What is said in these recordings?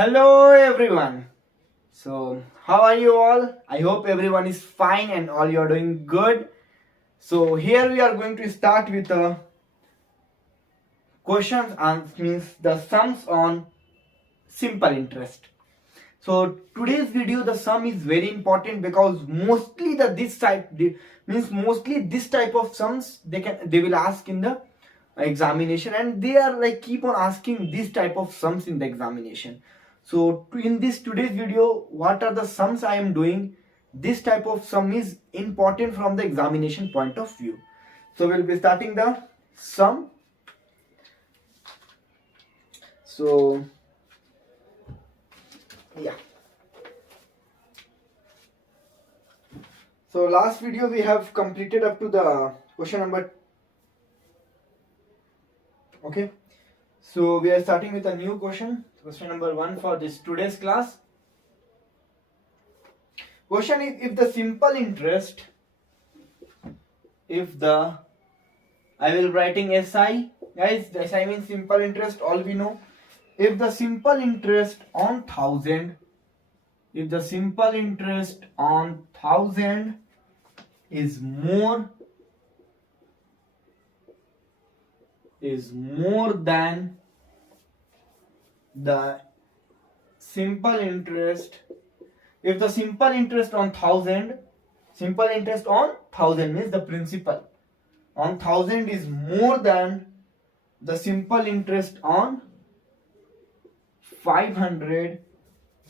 Hello everyone. So, how are you all? I hope everyone is fine and all you are doing good. So, here we are going to start with the questions and means the sums on simple interest. So, today's video the sum is very important because mostly mostly this type of sums they will ask in the examination, and they are like keep on asking this type of sums in the examination. So in this today's video, what are the sums I am doing? This type of sum is important from the examination point of view. So we'll be starting the sum. So yeah. So last video we have completed up to the question number. Okay. So we are starting with a new question. Question number 1 for this today's class. Question is, if the simple interest, I will writing SI, guys, SI means simple interest, all we know. If the simple interest on 1000, if the simple interest on 1000 is more than the simple interest, if the simple interest on 1000 means the principal on 1000 is more than the simple interest on 500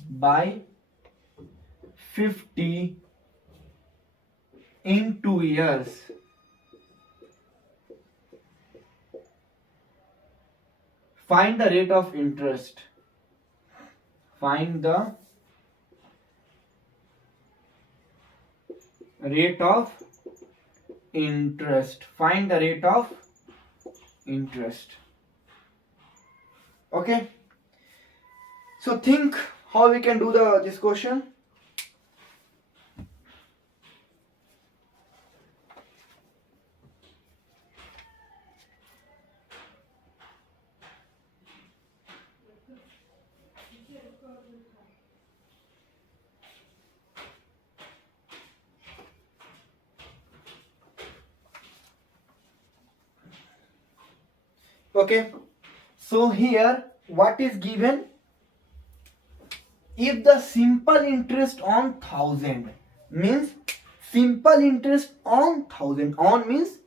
by 50 in 2 years. Find the rate of interest. Find the rate of interest. Find the rate of interest. Okay. So think how we can do this question. Okay, so here what is given? If the simple interest on 1000 means simple interest on 1000, on means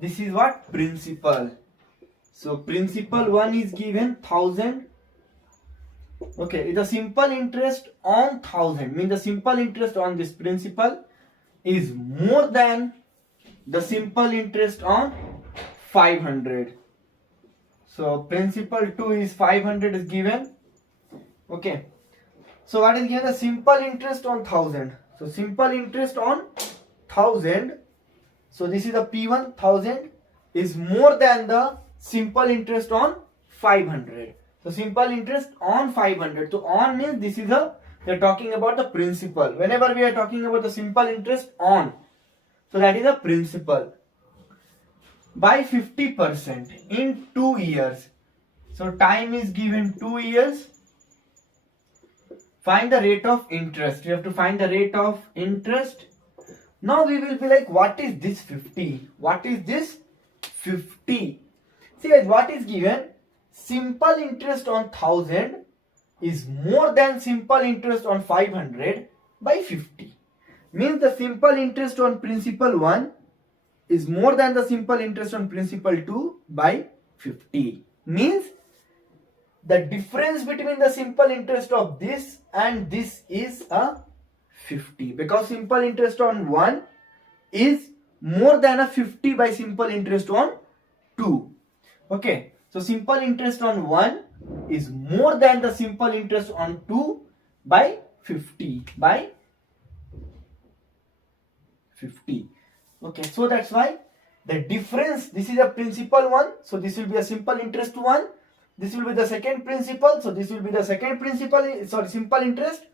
this is what? Principal. So principal 1 is given 1000. Okay, the simple interest on 1000 means the simple interest on this principal is more than the simple interest on 500. So principal 2 is 500 is given. Okay. So what is given? The simple interest on 1000. So simple interest on 1000. So this is the P1, 1000 is more than the simple interest on 500. So simple interest on 500. So on means this is they're talking about the principal. Whenever we are talking about the simple interest on, so that is a principal. By 50% in 2 years. So time is given 2 years. Find the rate of interest. We have to find the rate of interest. Now we will be like, what is this 50? What is this 50? See guys, what is given? Simple interest on 1000 is more than simple interest on 500 by 50. Means the simple interest on principal 1 is more than the simple interest on principal 2 by 50. Means the difference between the simple interest of this and this is a 50, because simple interest on 1 is more than a 50 by simple interest on 2. Okay, so simple interest on 1 is more than the simple interest on 2 by 50 by 50. Okay, so that's why the difference, this is a principal 1, so this will be a simple interest 1, this will be the second principal, so this will be the second principal, sorry, simple interest.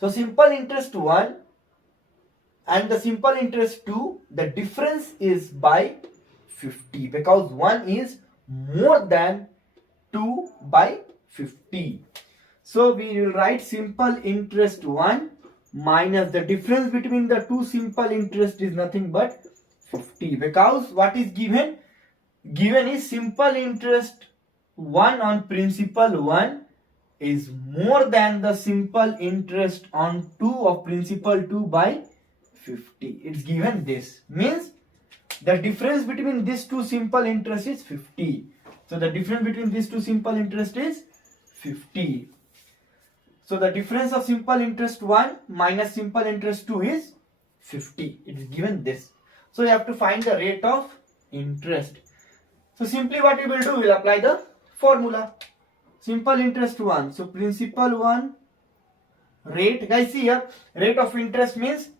So simple interest 1 and the simple interest 2, the difference is by 50, because 1 is more than 2 by 50. So we will write simple interest 1 minus the difference between the two simple interest is nothing but 50, because what is given? Given is simple interest 1 on principal 1 is more than the simple interest on 2 of principal 2 by 50. It's given this. Means the difference between these two simple interest is 50. So the difference between these two simple interest is 50. So the difference of simple interest 1 minus simple interest 2 is 50. It is given this. So you have to find the rate of interest. So simply what we will do, we will apply the formula. Simple interest 1. So principal 1 rate. Guys, see here, rate of interest means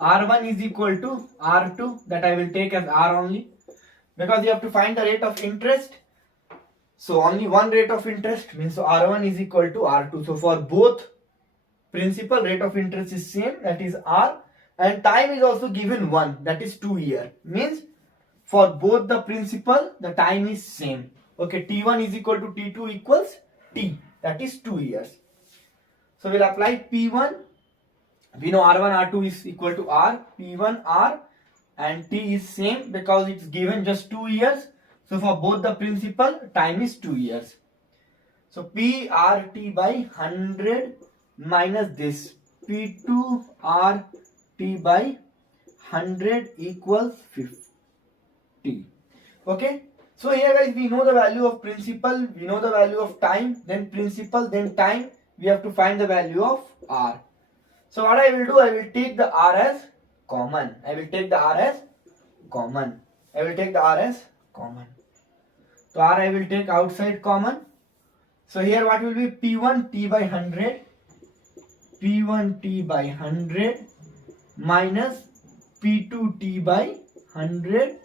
R1 is equal to R2, that I will take as R only, because you have to find the rate of interest. So only one rate of interest means so R1 is equal to R2. So for both principal, rate of interest is same, that is R, and time is also given 1, that is 2 years. Means for both the principal, the time is same. Okay, T1 is equal to T2 equals T, that is 2 years. So we'll apply P1. We know R1 R2 is equal to R, P1 R, and T is same because it's given just 2 years. So for both the principal, time is 2 years. So PRT by 100 minus this P2RT by 100 equals 50. Okay. So here guys, we know the value of principal, we know the value of time, then principal, then time. We have to find the value of R. So what I will do, I will take the R as common. I will take the R as common. I will take the R as common. So R I will take outside common. So here what will be P1 T by 100, P1 T by 100 minus P2 T by 100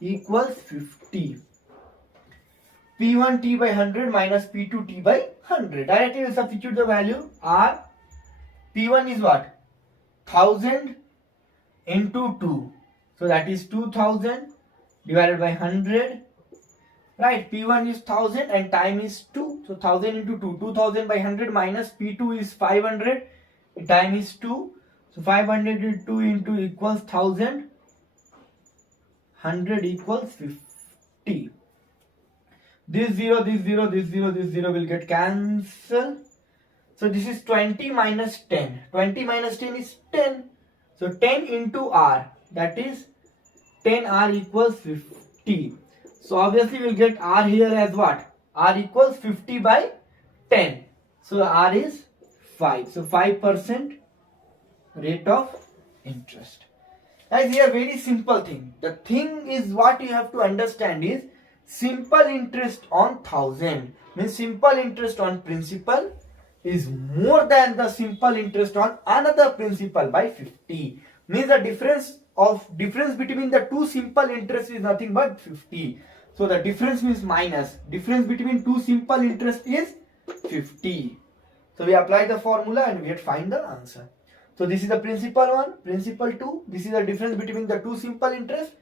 equals 50. P1 T by 100 minus P2 T by 100. Directly we will substitute the value R. P1 is what? 1000 into 2. So that is 2000 divided by 100. Right, P1 is 1000 and time is 2. So 1000 into 2. 2000 by 100 minus P2 is 500. Time is 2. So 500 into 2 into equals 1000. 100 equals 50. This 0, this 0, this 0, this 0 will get cancelled. So this is 20 minus 10. 20 minus 10 is 10. So 10 into R, that is 10R equals 50. So obviously we'll get R here as what? R equals 50 by 10. So R is 5. So 5% rate of interest. Guys, here very simple thing. The thing is what you have to understand is simple interest on 1000 means simple interest on principal is more than the simple interest on another principal by 50. Means the difference between the two simple interest is nothing but 50. So the difference means minus. Difference between two simple interest is 50. So we apply the formula and we find the answer. So this is the principal one, principal 2. This is the difference between the two simple interest.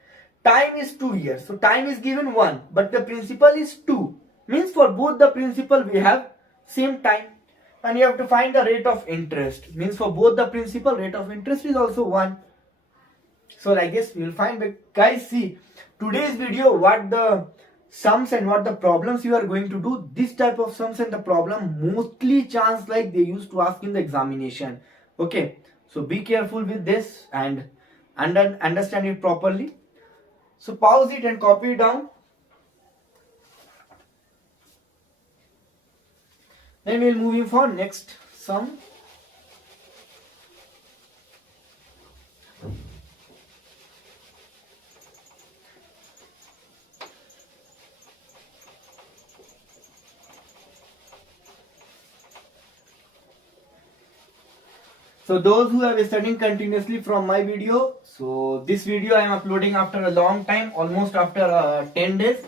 Time is 2 years. So time is given 1, but the principal is 2. Means for both the principal we have same time. And you have to find the rate of interest. Means for both the principal, rate of interest is also 1. So like this we will find. But guys, see today's video, what the sums and what the problems you are going to do. This type of sums and the problem mostly chance like they used to ask in the examination. Okay, so be careful with this and understand it properly. So pause it and copy it down. Then we will moving for next sum. So those who have been studying continuously from my video, so this video I am uploading after a long time, almost after 10 days.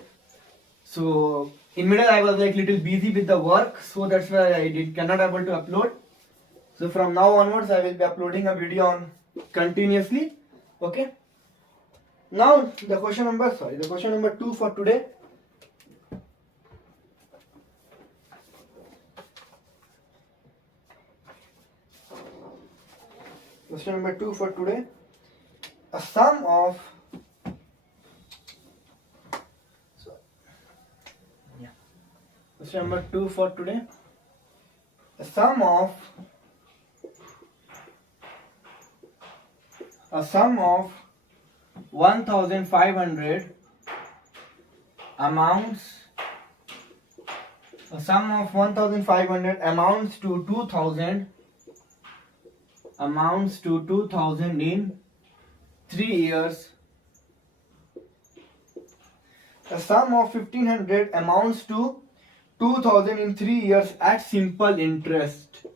So in middle I was like little busy with the work, so that's why I cannot able to upload. So from now onwards I will be uploading a video on continuously. Okay. Now the question number 2 for today. Question number 2 for today. A sum of Question number 2 for today. A sum of 1,500 amounts to 2,000 in 3 years. A sum of 1,500 amounts to 2,000 in 3 years at simple interest.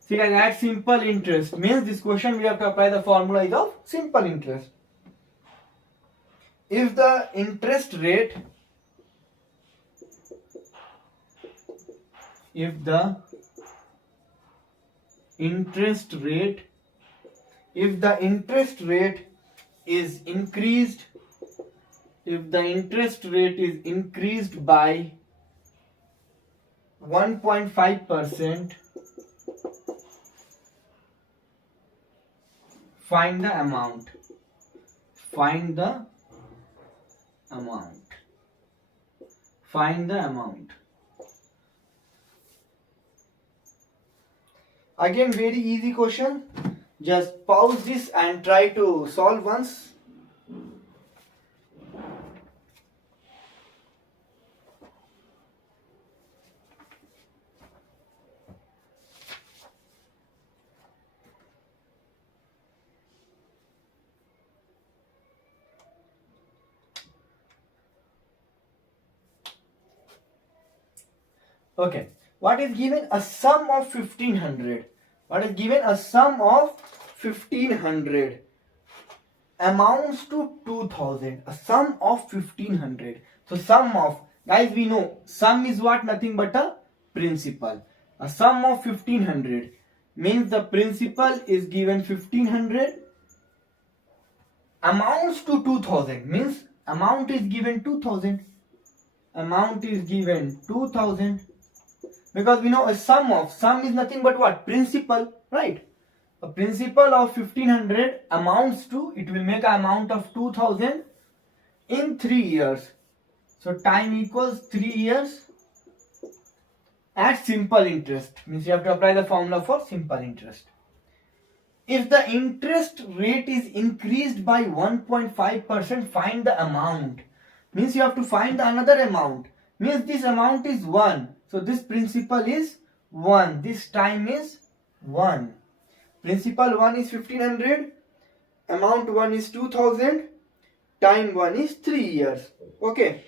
See, guys, at simple interest means this question we have to apply the formula is of simple interest. If the interest rate is increased by 1.5%, find the amount. Again, very easy question. Just pause this and try to solve once. Okay, what is given? A sum of 1,500. What is given? A sum of 1,500 amounts to 2,000. A sum of 1,500. So sum of, guys, we know sum is what? Nothing but a principal. A sum of 1,500 means the principal is given 1,500 amounts to 2,000 means amount is given 2,000. Because we know a sum is nothing but what? Principal, right? A principal of 1,500 amounts to, it will make an amount of 2,000 in 3 years. So time equals 3 years at simple interest. Means you have to apply the formula for simple interest. If the interest rate is increased by 1.5%, find the amount. Means you have to find another amount. Means this amount is 1. So this principal is 1. This time is 1. Principal 1 is 1,500. Amount 1 is 2,000. Time 1 is 3 years. Okay.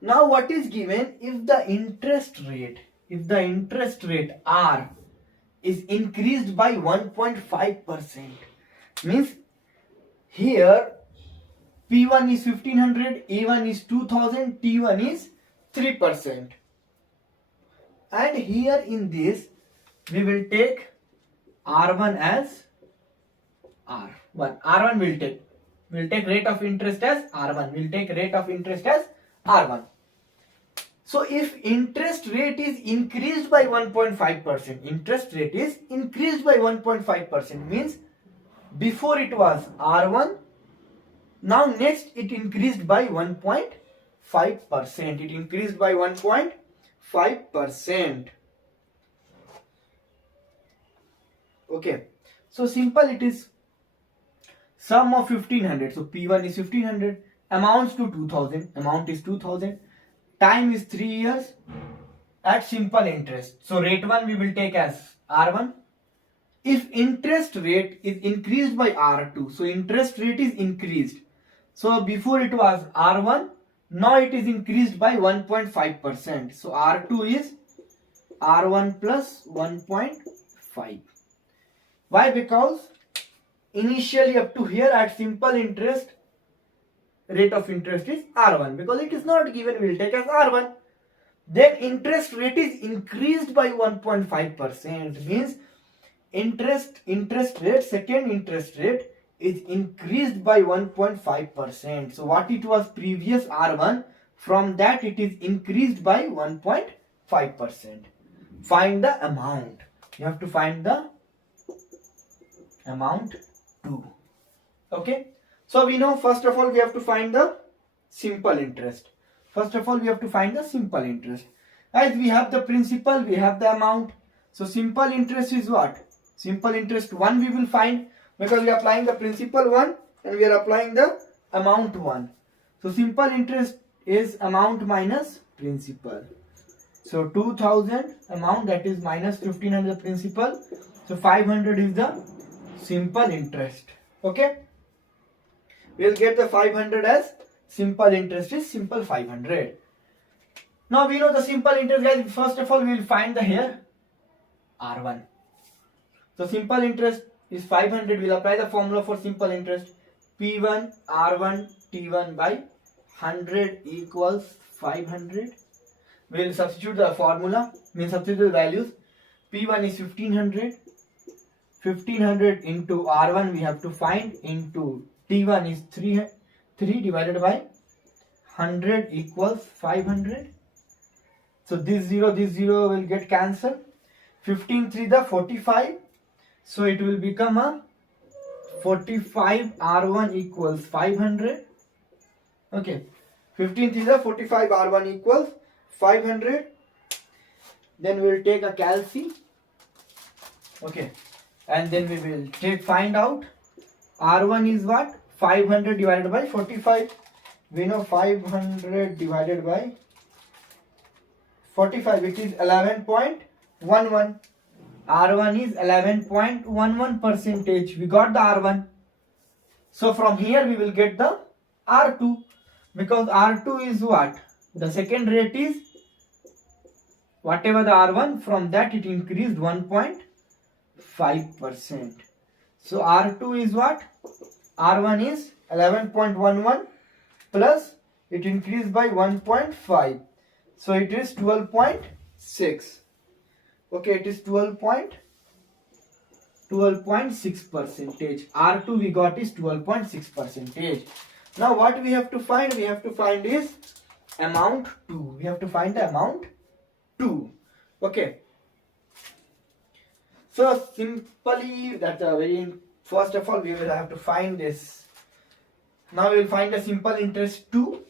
Now what is given? If the interest rate R is increased by 1.5%. Means here P1 is 1,500, A1 is 2,000, T1 is 3%. And here in this, we will take R1 as R1. R1 we'll take rate of interest as R1. So if interest rate is increased by 1.5%, means before it was R1, now next it increased by 1.5%. Okay, so simple it is. Sum of 1,500. So P1 is 1,500. Amounts to 2,000. Amount is 2,000. Time is 3 years at simple interest. So rate 1 we will take as R1. If interest rate is increased by R2, so interest rate is increased. So before it was R1, now it is increased by 1.5%. So R2 is R1 plus 1.5. Why? Because initially up to here at simple interest, rate of interest is R1. Because it is not given, we will take as R1. Then interest rate is increased by 1.5%. Means interest rate, second interest rate is increased by 1.5%. So what it was previous R1, from that it is increased by 1.5%. Find the amount. You have to find the amount 2. Okay, so we know first of all we have to find the simple interest. First of all we have to find the simple interest. As we have the principal, we have the amount. So simple interest is what? Simple interest 1 we will find, because we are applying the principal 1 and we are applying the amount 1. So simple interest is amount minus principal. So 2000 amount, that is minus 1500 principal. So 500 is the simple interest. Okay, we'll get the 500 as simple interest is simple 500. Now we know the simple interest, guys. First of all we will find the here R1. So simple interest is 500. We'll apply the formula for simple interest. P1 R1 T1 by 100 equals 500. We'll substitute the formula, means substitute the values. P1 is 1500. 1500 into R1 we have to find, into T1 is 3 divided by 100 equals 500. So this 0 will get cancelled. 15 3 the 45. So it will become a 45 R1 equals 500. Okay, 15 3 the 45 R1 equals 500. Then we will take a calci. Okay, and then we will find out R1 is what? 500 divided by 45. We know 500 divided by 45, it is 11.11. R1 is 11.11 percentage. We got the R1. So from here we will get the R2, because R2 is what? The second rate is whatever the R1, from that it increased 1.5%. So R2 is what? R1 is 11.11 plus it increased by 1.5. So it is 12.6. Okay, it is 12.6 percentage. R2 we got is 12.6 percentage. Now what we have to find? We have to find is amount 2. We have to find the amount 2. Okay. So simply that's a very, first of all we will have to find this. Now we will find the simple interest 2.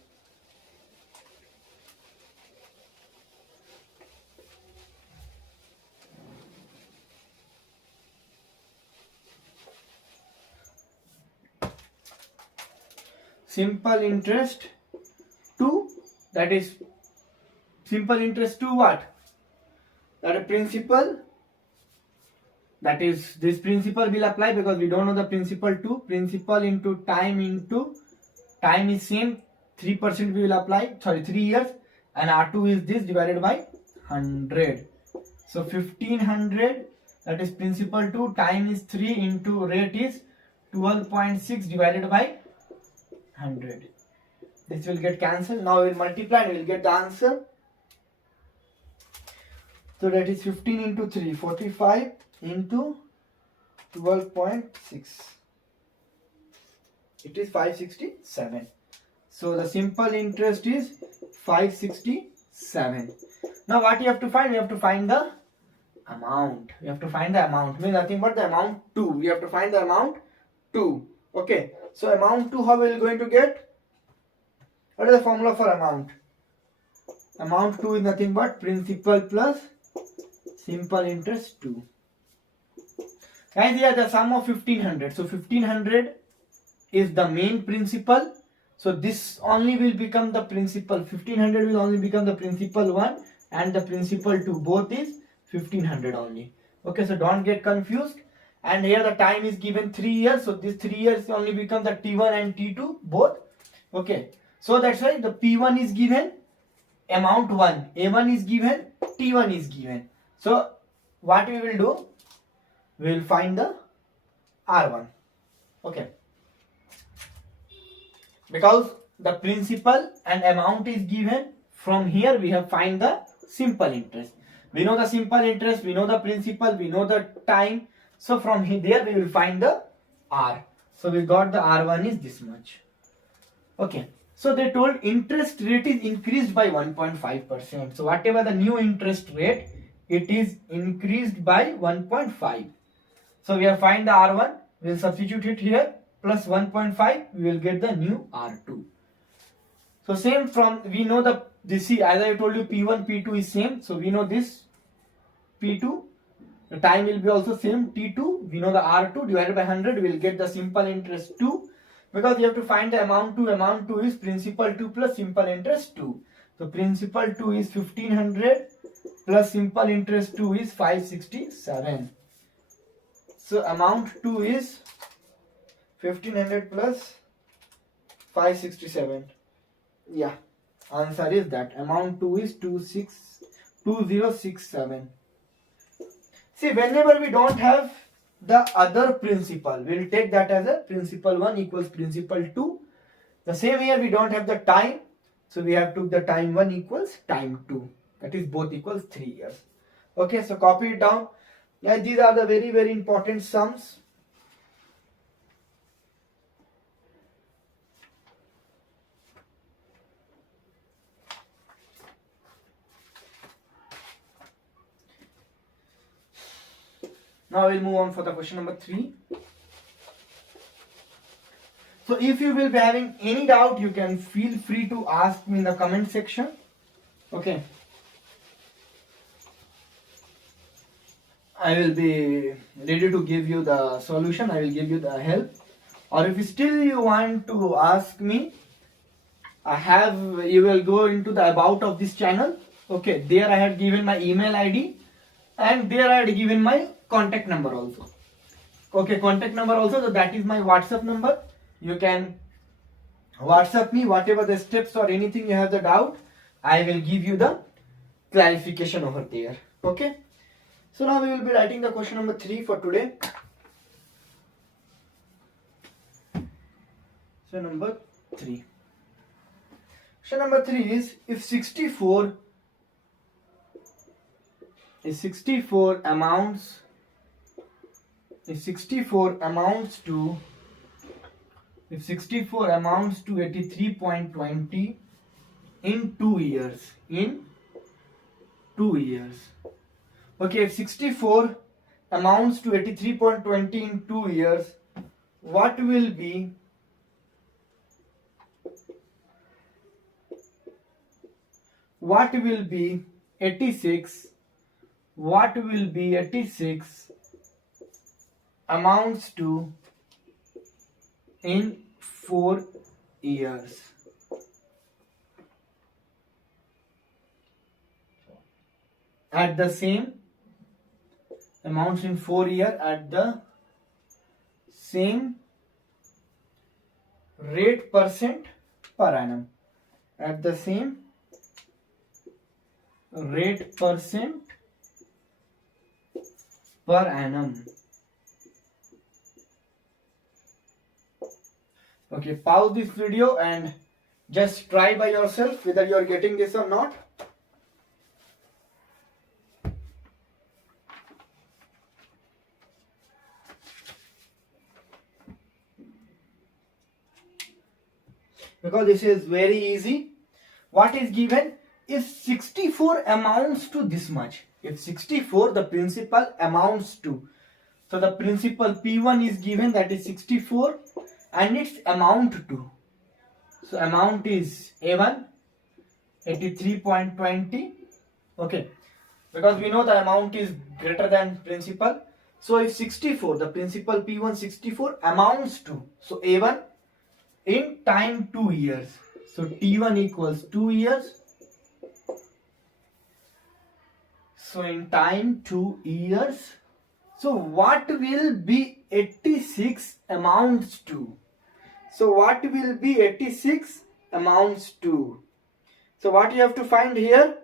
Simple interest 2, that is simple interest 2 what? That is principal, that is this principal will apply because we don't know the principal 2. Principal into time is same, 3% we will apply, 3 years, and R2 is this divided by 100. So 1500, that is principal 2, time is 3 into rate is 12.6 divided by 100. This will get cancelled. Now we will multiply and we will get the answer. So that is 15 into 3, 45 into 12.6. It is 567. So the simple interest is 567. Now what you have to find? We have to find the amount. We have to find the amount. Means nothing but the amount 2. We have to find the amount 2. Okay. So amount 2, how we are going to get? What is the formula for amount? Amount 2 is nothing but principal plus simple interest 2. Guys, here the sum of 1500. So 1500 is the main principal. So this only will become the principal. 1500 will only become the principal 1 and the principal 2. Both is 1500 only. Okay, so don't get confused. And here the time is given 3 years. So this 3 years only become the T1 and T2 both. Okay. So that's why the P1 is given, amount 1. A1 is given, T1 is given. So what we will do? We will find the R1. Okay. Because the principal and amount is given, from here we have find the simple interest. We know the simple interest, we know the principal, we know the time. So from there we will find the R. So we got the R1 is this much. Okay. So they told interest rate is increased by 1.5%. So whatever the new interest rate, it is increased by 1.5. So we have find the R1, we will substitute it here, plus 1.5, we will get the new R2. So same from, we know the, this, see, as I told you, P1, P2 is same, so we know this P2, the time will be also same, T2, we know the R2 divided by 100, we will get the simple interest 2, because you have to find the amount 2 is principal 2 plus simple interest 2. So principal 2 is 1500 plus simple interest 2 is 567. So amount 2 is 1500 plus 567. Yeah, answer is that. Amount 2 is 2067. See, whenever we don't have the other principal, we'll take that as a principal 1 equals principal 2. The same here we don't have the time, so we have took the time 1 equals time 2. That is both equals 3 years. Okay, so copy it down. Yeah, these are the very, very important sums. Now we'll move on for the question number 3. So if you will be having any doubt, you can feel free to ask me in the comment section. Okay. I will be ready to give you the solution. I will give you the help. Or if still you want to ask me, you will go into the about of this channel. Okay, there I had given my email ID and there I had given my contact number also. Okay, contact number also, so that is my WhatsApp number. You can WhatsApp me whatever the steps or anything you have the doubt. I will give you the clarification over there. Okay. So now we will be writing the question number 3 for today. So number 3. Question number 3 is if 64 amounts to 83.20 in 2 years. Okay, if 64 amounts to 83.20 in 2 years, what will be What will be 86 amounts to in 4 years? At the same amounts in 4 years at the same rate percent per annum. At the same rate percent per annum. Okay, pause this video and just try by yourself whether you are getting this or not. Because this is very easy. What is given? If 64 amounts to this much, if 64 the principal amounts to, so the principal P1 is given, that is 64, and its amount to, so amount is A1 83.20. okay, because we know the amount is greater than principal. So if 64, the principal P1 64 amounts to, so A1 in time 2 years, so T1 equals 2 years. So in time 2 years, so what will be 86 amounts to? So what will be 86 amounts to? So what you have to find here?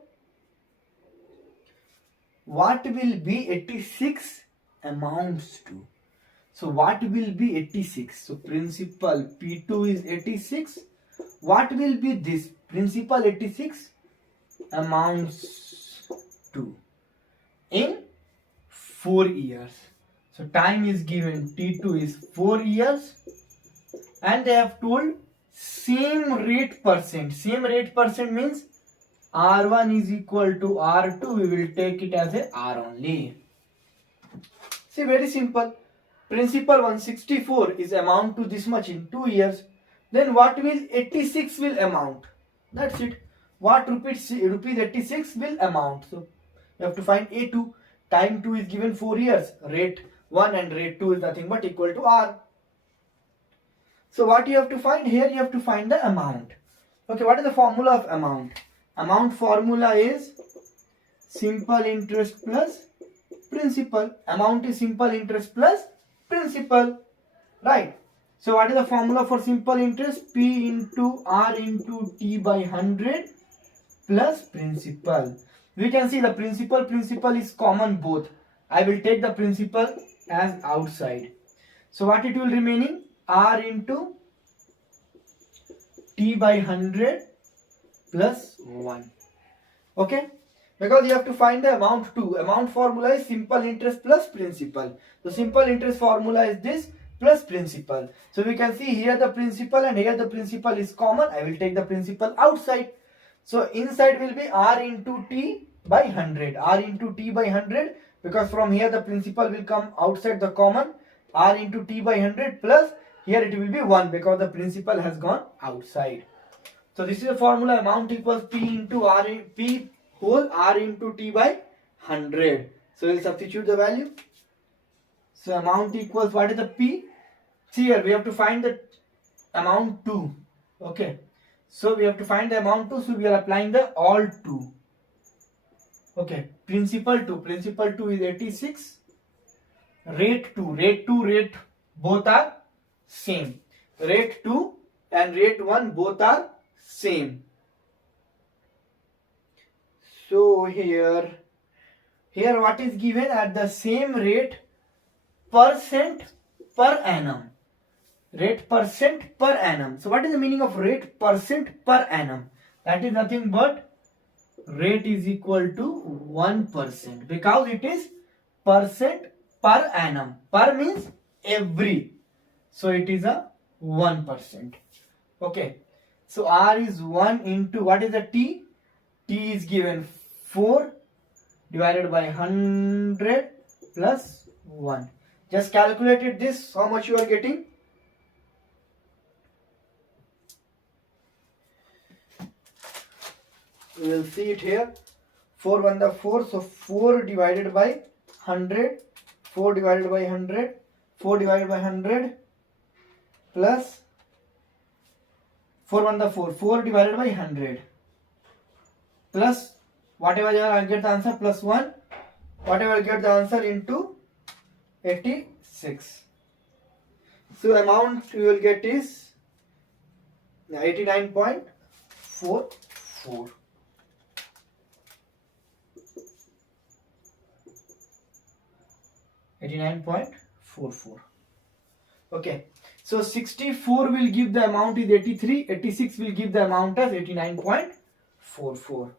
What will be 86 amounts to? So what will be 86? So principal P2 is 86. What will be this? Principal 86 amounts to in 4 years. So time is given, T2 is 4 years, and they have told same rate percent. Same rate percent means R1 is equal to R2. We will take it as a R only. See, very simple. principal 164 is amount to this much in 2 years, then what will 86 will amount? That's it. What rupees 86 will amount? So you have to find A2. Time 2 is given 4 years. Rate 1 and rate 2 is nothing but equal to R. So what you have to find here? You have to find the amount. Okay, what is the formula of amount? Amount formula is simple interest plus principal. Amount is simple interest plus principal, right? So what is the formula for simple interest? P into R into T by 100 plus principal. We can see the principal is common both. I will take the principal as outside. So what it will remaining? R into T by 100 plus 1. Okay? Because you have to find the amount too. Amount formula is simple interest plus principal. So simple interest formula is this plus principal. So we can see here the principal and here the principal is common. I will take the principal outside. So inside will be R into T by 100. R into T by 100, because from here the principal will come outside the common. R into T by 100 plus here it will be 1 because the principal has gone outside. So this is the formula. Amount equals P into R, P whole R into T by 100. So we'll substitute the value. So amount equals, what is the P? See here we have to find the amount 2. Okay. So we have to find the amount 2. So we are applying the all 2. Okay. Principal 2. Principal 2 is 86. Rate 2. Rate both are same. Rate 2 and rate 1 both are same. So here what is given at the same rate percent per annum. Rate percent per annum. So what is the meaning of rate percent per annum? That is nothing but rate is equal to 1% because it is percent per annum. Per means every. So it is a 1%. Okay. So R is 1 into, what is the T? T is given 4 divided by 100 plus 1. Just calculated this, how much you are getting? We will see it here. 4 1 the 4, so 4 divided by 100, 4 divided by 100, 4 divided by 100 plus 4 1 the 4, 4 divided by 100 plus whatever you will get the answer plus 1, whatever you get the answer into 86. So amount you will get is 89.44. Okay, so 64 will give the amount is 83, 86 will give the amount as 89.44.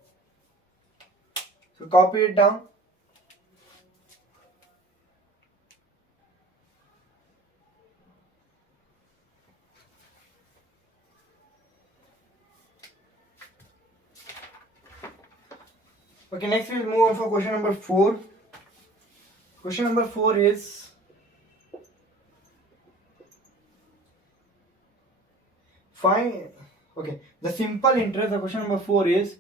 So copy it down. Okay, next we will move on for question number 4. Question number 4 is find, okay, the simple interest. The question number 4 is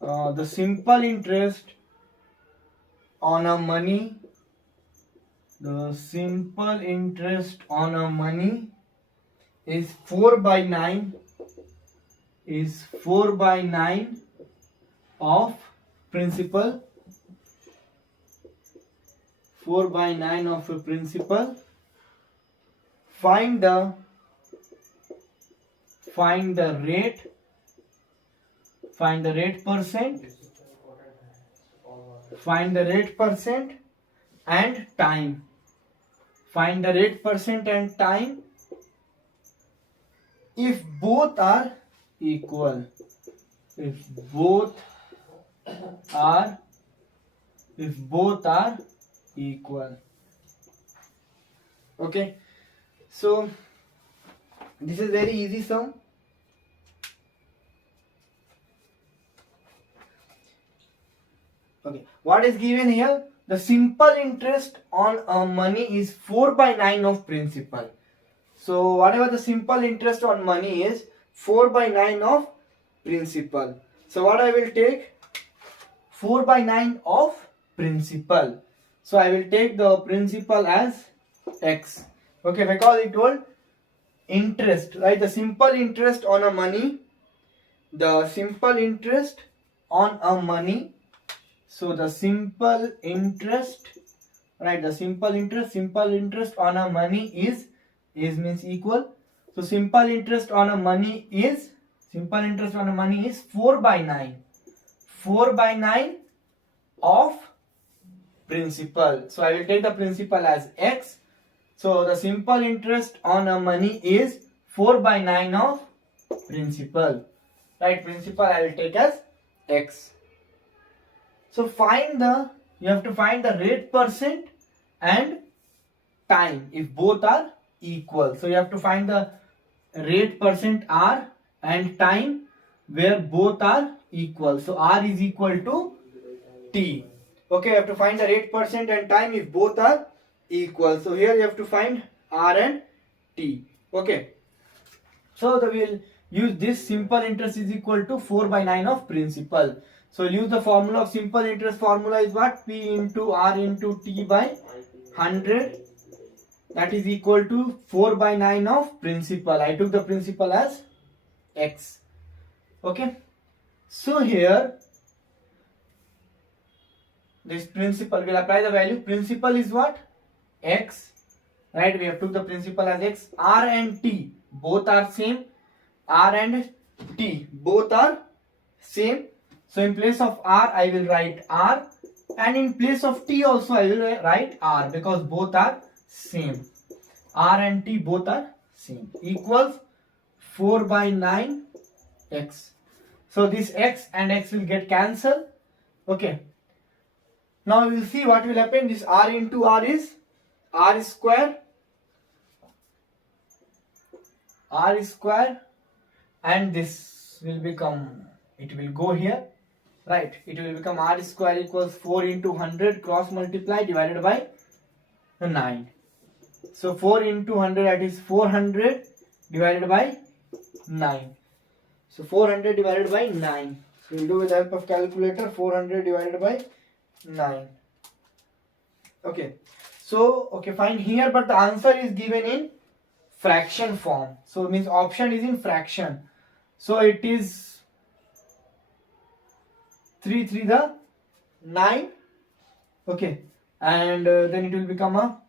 the simple interest on a money. The simple interest on a money is 4 by 9. Is 4 by 9 of principal. 4 by 9 of a principal. Find the rate. Find the rate percent. Find the rate percent and time. Find the rate percent and time if both are equal. If both are equal. Okay, so this is very easy sum. Okay, what is given here? the simple interest on money is 4 by 9 of principal. So whatever the simple interest on money is 4 by 9 of principal. So what I will take 4 by 9 of principal. So I will take the principal as x. Okay, because it told interest, right? The simple interest on a money, the simple interest on a money. So the simple interest, right? The simple interest on a money is means equal. So simple interest on a money is 4 by 9. 4 by 9 of principal. So I will take the principal as x. So the simple interest on a money is 4 by 9 of principal. Right? Principal I will take as x. So you have to find the rate percent and time if both are equal. So you have to find the rate percent r and time where both are equal. So r is equal to t. Okay, you have to find the rate percent and time if both are equal. So here you have to find r and t. Okay. So we will use this simple interest is equal to 4 by 9 of principal. So use the formula of simple interest. Formula is what? P into r into t by 100. That is equal to 4 by 9 of principal. I took the principal as x. Okay. So here this principal will apply the value. Principal is what? X. Right? We have took the principal as x. R and t both are same. R and t both are same. So in place of r I will write r, and in place of t also I will write r because both are same. R and t both are same. Equals 4 by 9 x. So this x and x will get cancelled. Okay. Now we will see what will happen. This r into r is r square. R square, and this will become, it will go here, right? It will become r square equals 4 into 100 cross multiply divided by 9. So 4 into 100, that is 400 divided by 9. So 400 divided by 9. So we'll do with the help of calculator. 400 divided by 9. Okay. So okay, fine here, but the answer is given in fraction form. So it means option is in fraction. So it is 3 3 the 9. Okay, and then it will become a,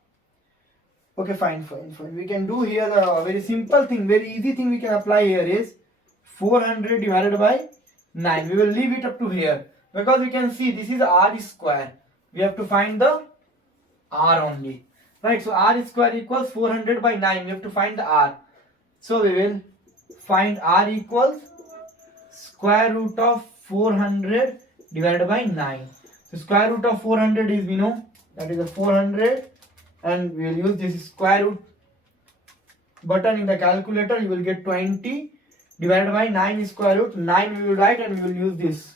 okay, fine. We can do here the very simple thing, very easy thing we can apply here is 400 divided by 9. We will leave it up to here because we can see this is r square. We have to find the r only. Right, so r square equals 400 by 9. We have to find the r. So we will find r equals square root of 400 divided by 9. So square root of 400 is, we know, that is a 400, and we will use this square root button in the calculator. You will get 20 divided by 9 is square root. 9 we will write, and we will use this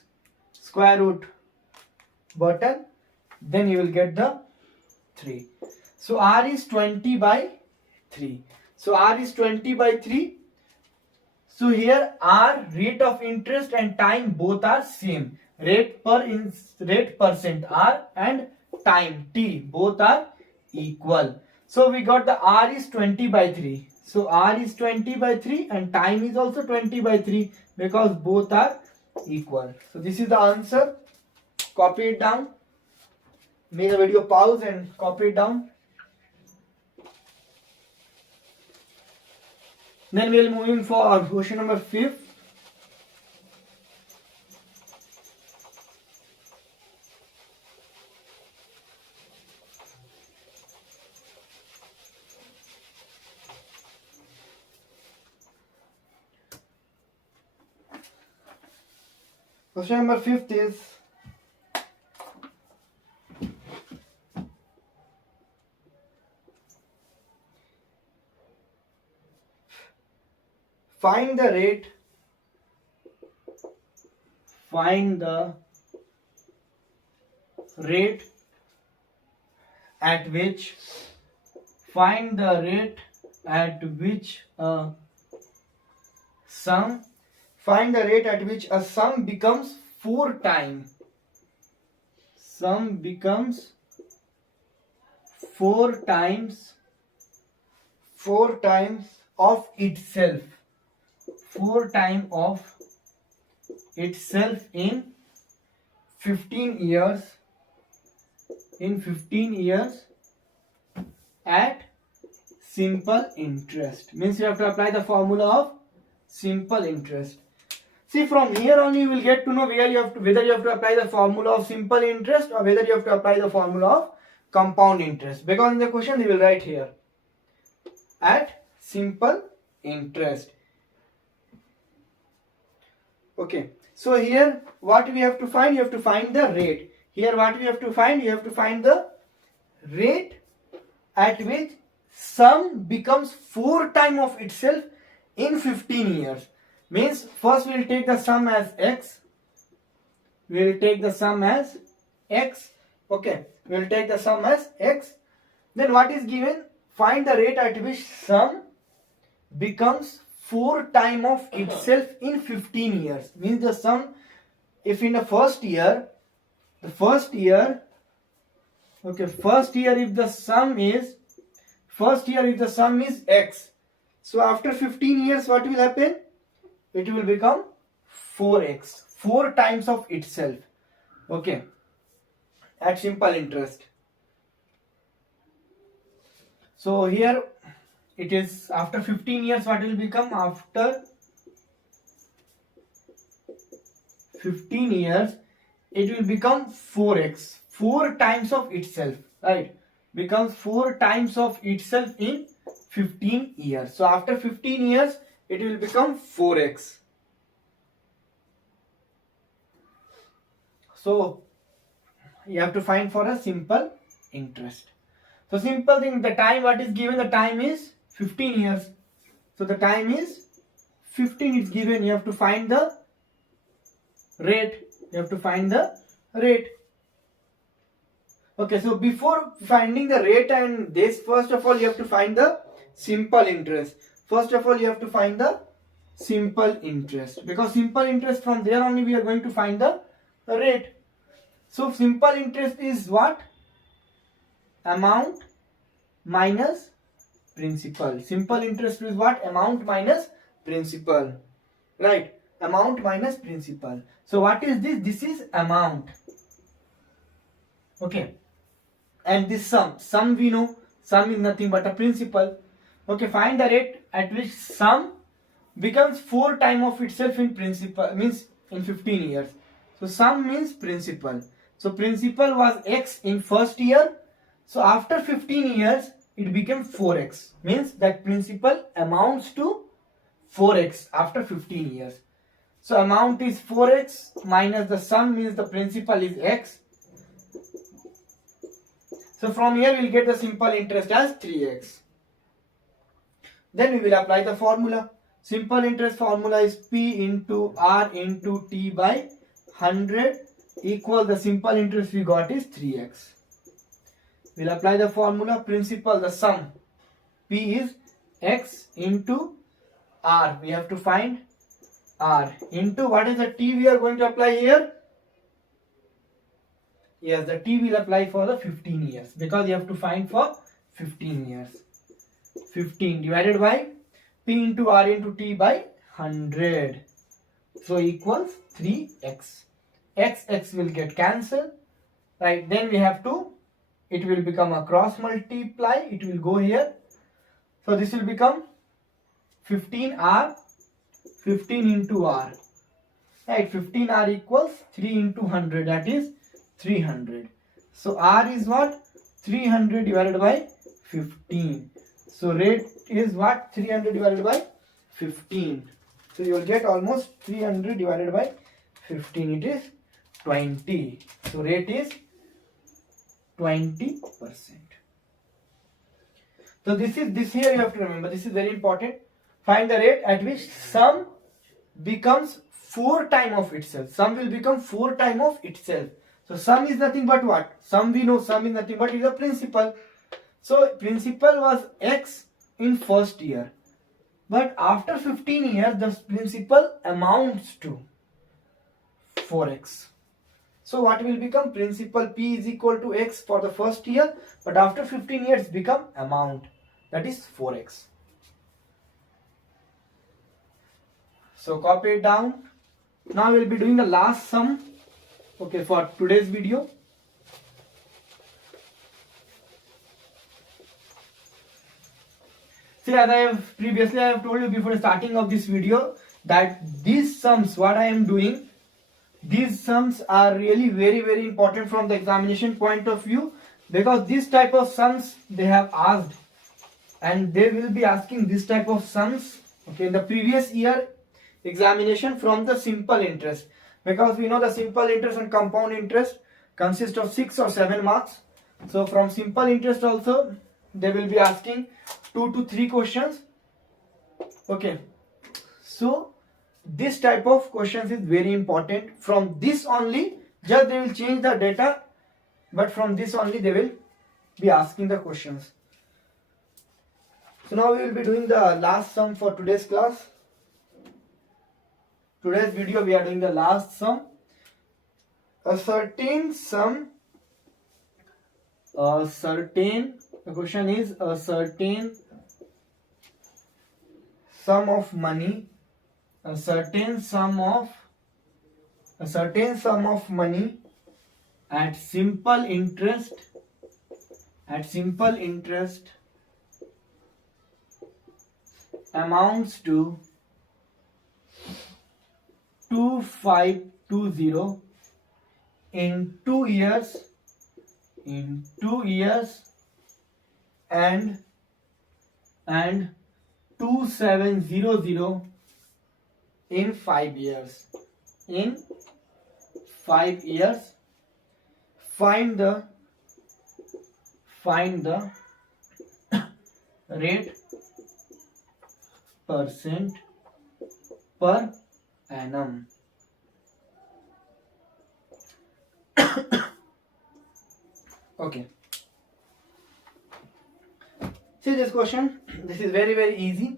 square root button. Then you will get the 3. So r is 20 by 3. So r is 20 by 3. So here r, rate of interest and time both are same. Rate percent r and time t both are equal. So we got the r is 20 by 3. So r is 20 by 3 and time is also 20 by 3 because both are equal. So this is the answer. Copy it down. Make the video pause and copy it down. Then we will moving for question number 5. Question number 5 is find the rate at which find the rate at which a sum becomes 4 times of itself in 15 years at simple interest. Means you have to apply the formula of simple interest. See, from here on you will get to know whether you have to apply the formula of simple interest or whether you have to apply the formula of compound interest, because in the question they will write here at simple interest. Okay, so here what we have to find, you have to find the rate. Here what we have to find, you have to find the rate at which sum becomes 4 times of itself in 15 years. Means first we will take the sum as x. Okay, we will take the sum as x. Then what is given? Find the rate at which sum becomes 4 times of itself in 15 years. Means the sum, if in the first year if the sum is x, so after 15 years what will happen? It will become 4x, 4 times of itself. Okay, at simple interest. So here it is after 15 years what will become? After 15 years it will become 4x, 4 times of itself, right? Becomes 4 times of itself in 15 years. So after 15 years it will become 4x. So you have to find for a simple interest. So simple thing, the time what is given, the time is 15 years. So the time is 15 is given. You have to find the rate. Okay, so before finding the rate and this, first of all you have to find the simple interest. Because simple interest, from there only we are going to find the rate. So simple interest is what? Amount minus principal. Simple interest is what? Amount minus principal. Right? Amount minus principal. So what is this? This is amount. Okay. And this sum. Sum we know. Sum is nothing but a principal. Okay. Find the rate at which sum becomes 4 times of itself in principal. Means in 15 years. So sum means principal. So principal was x in first year. So after 15 years it became 4x. Means that principal amounts to 4x after 15 years. So amount is 4x minus the sum, means the principal is x. So from here we will get the simple interest as 3x. Then we will apply the formula. Simple interest formula is P into R into T by 100 equal the simple interest we got is 3x. We will apply the formula. Principal, the sum P is x into R. We have to find R into what is the T we are going to apply here? Yes, the T will apply for the 15 years because you have to find for 15 years. 15 divided by P into R into T by 100. So equals 3x. X will get cancelled. Right, then we have to, it will become a cross multiply. It will go here. So this will become 15R, 15 into R. Right, 15R equals 3 into 100, that is 300. So R is what? 300 divided by 15. So rate is what? 300 divided by 15. So you will get almost 300 divided by 15. It is 20. So rate is 20%. So this here you have to remember. This is very important. Find the rate at which sum becomes 4 times of itself. Sum will become 4 times of itself. So sum is nothing but what? Sum we know, sum is nothing but is a principal. So principal was X in first year. But after 15 years, the principal amounts to 4x. So what will become? Principal P is equal to X for the first year, but after 15 years become amount, that is 4x. So copy it down. Now we will be doing the last sum, okay, for today's video. See, as I have told you before starting of this video, that these sums, what I am doing, these sums are really very important from the examination point of view, because this type of sums they have asked, and they will be asking this type of sums, okay, in the previous year examination from the simple interest, because we know the simple interest and compound interest consist of 6 or 7 marks. So from simple interest also they will be asking 2 to 3 questions. Okay, so this type of questions is very important. From this only, just they will change the data, but from this only they will be asking the questions. So now we will be doing the last sum for today's class. Today's video we are doing the last sum. The question is a certain sum of money, a certain sum of money at simple interest amounts to 2520 in 2 years and 2700 in 5 years. In 5 years, find the rate percent per annum. Okay. See this question. This is very easy.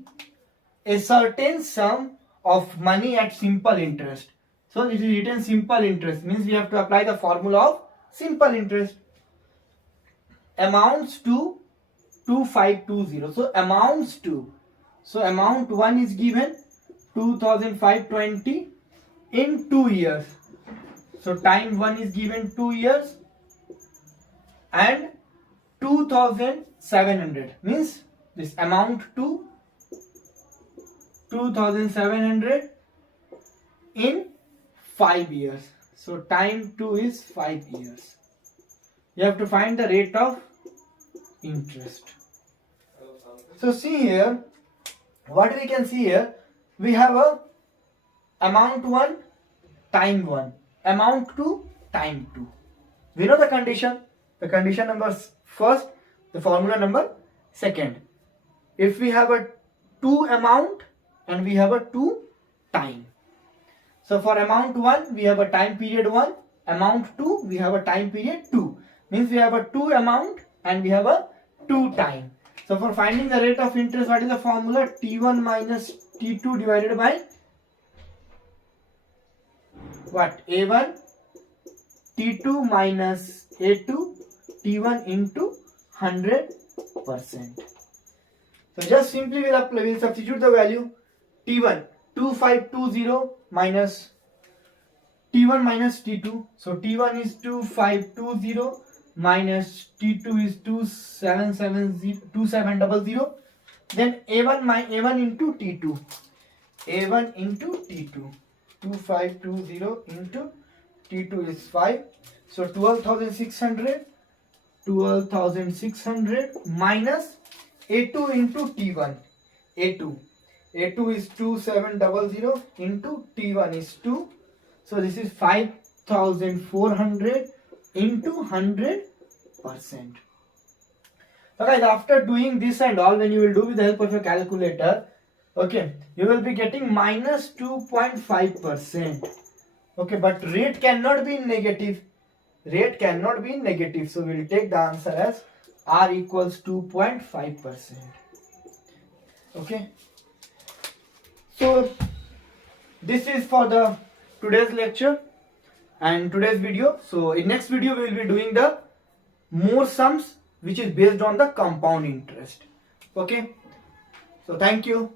A certain sum of money at simple interest. So this is written simple interest, means we have to apply the formula of simple interest. Amounts to 2520. So amounts to. So amount 1 is given 2520 in 2 years. So time 1 is given 2 years and 2700, means this amount to 2700 in 5 years. So time 2 is 5 years. You have to find the rate of interest. So see here, what we can see here, we have a amount 1, time 1, amount 2, time 2. We know the condition number first, the formula number second. If we have a 2 amount and we have a 2 time. So for amount 1 we have a time period 1, amount 2 we have a time period 2, means we have a 2 amount and we have a 2 time. So for finding the rate of interest, what is the formula? T1 minus T2 divided by what? A1, T2 minus A2, T1 into 100%. So just simply we'll substitute the value. T1 2520 minus T1 minus T2. So T1 is 2520 minus T2 is 2700. Then A1 into T2. A1 into T2. 2520 into T2 is 5. So 12,600 minus A2 into T1. A2 is 2700 into T1 is 2. So this is 5,400 into 100%. So guys, after doing this and all, when you will do with the help of your calculator, okay, you will be getting minus 2.5%. Okay, but rate cannot be negative. rate cannot be negative, so we'll take the answer as R equals 2.5%. Okay, so this is for the today's lecture and today's video. So in next video we will be doing the more sums which is based on the compound interest. Okay, so thank you.